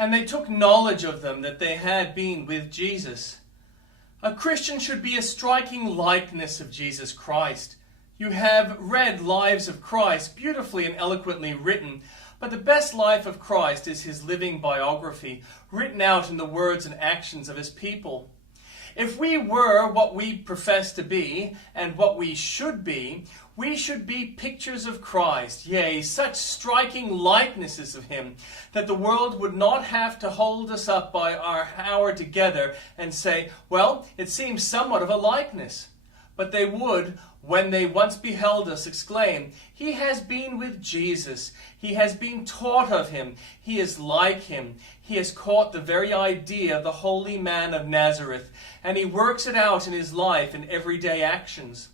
and they took knowledge of them that they had been with Jesus. A Christian should be a striking likeness of Jesus Christ. You have read Lives of Christ, beautifully and eloquently written, but the best life of Christ is his living biography, written out in the words and actions of his people. If we were what we profess to be, and what we should be pictures of Christ, yea, such striking likenesses of him, that the world would not have to hold us up by our hour together and say, well, it seems somewhat of a likeness. But they would, when they once beheld us, exclaim, he has been with Jesus, he has been taught of him, he is like him, he has caught the very idea of the holy man of Nazareth, and he works it out in his life in everyday actions.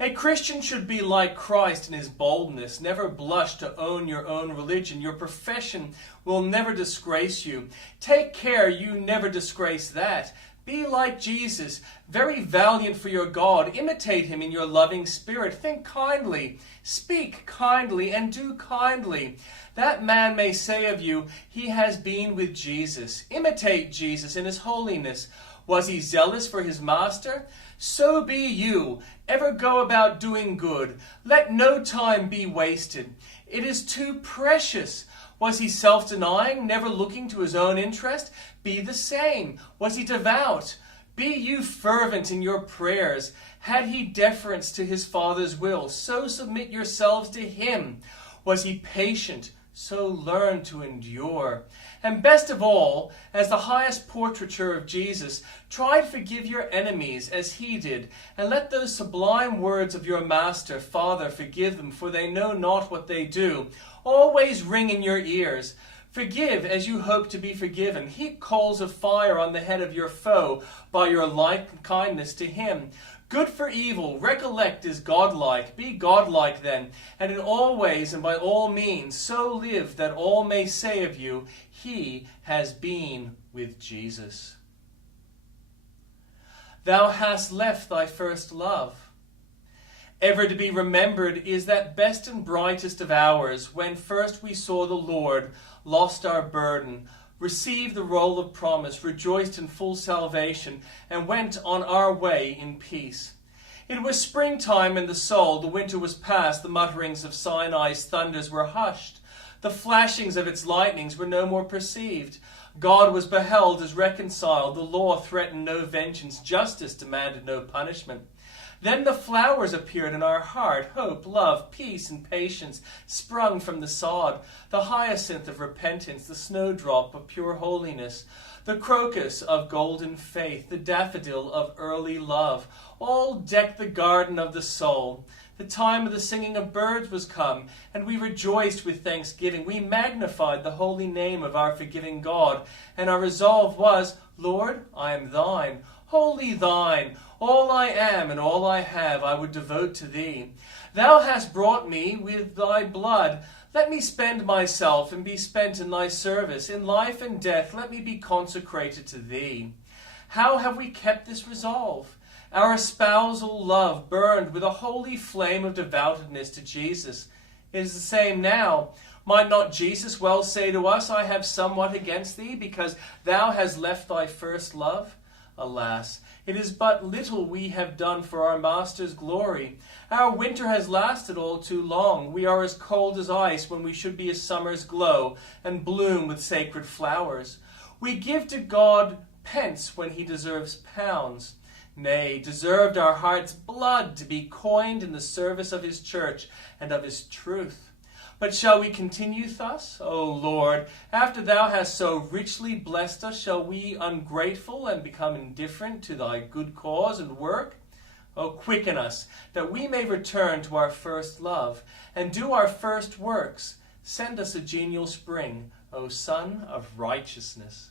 A Christian should be like Christ in his boldness, never blush to own your own religion. Your profession will never disgrace you. Take care you never disgrace that. Be like Jesus, very valiant for your God. Imitate him in your loving spirit. Think kindly, speak kindly, and do kindly. That man may say of you, he has been with Jesus. Imitate Jesus in his holiness. Was he zealous for his master? So be you. Ever go about doing good. Let no time be wasted. It is too precious. Was he self-denying, never looking to his own interest? Be the same. Was he devout? Be you fervent in your prayers. Had he deference to his Father's will? So submit yourselves to him. Was he patient? So learn to endure. And best of all, as the highest portraiture of Jesus, try to forgive your enemies as he did, and let those sublime words of your Master, Father, forgive them, for they know not what they do, always ring in your ears. Forgive as you hope to be forgiven. Heap coals of fire on the head of your foe by your like kindness to him. Good for evil, recollect is godlike. Be godlike then, and in all ways and by all means so live that all may say of you, he has been with Jesus. Thou hast left thy first love. Ever to be remembered is that best and brightest of hours, when first we saw the Lord, lost our burden, received the roll of promise, rejoiced in full salvation, and went on our way in peace. It was springtime in the soul, the winter was past, the mutterings of Sinai's thunders were hushed, the flashings of its lightnings were no more perceived. God was beheld as reconciled, the law threatened no vengeance, justice demanded no punishment. Then the flowers appeared in our heart, hope, love, peace, and patience, sprung from the sod, the hyacinth of repentance, the snowdrop of pure holiness, the crocus of golden faith, the daffodil of early love, all decked the garden of the soul. The time of the singing of birds was come, and we rejoiced with thanksgiving. We magnified the holy name of our forgiving God, and our resolve was, Lord, I am thine, wholly thine. All I am and all I have I would devote to thee. Thou hast brought me with thy blood. Let me spend myself and be spent in thy service. In life and death let me be consecrated to thee. How have we kept this resolve? Our espousal love burned with a holy flame of devotedness to Jesus. It is the same now. Might not Jesus well say to us, I have somewhat against thee, because thou hast left thy first love? Alas, it is but little we have done for our Master's glory. Our winter has lasted all too long. We are as cold as ice when we should be a summer's glow and bloom with sacred flowers. We give to God pence when he deserves pounds. Nay, deserved our heart's blood to be coined in the service of his church and of his truth. But shall we continue thus? O Lord, after thou hast so richly blessed us, shall we ungrateful and become indifferent to thy good cause and work? O quicken us, that we may return to our first love, and do our first works. Send us a genial spring, O Son of righteousness.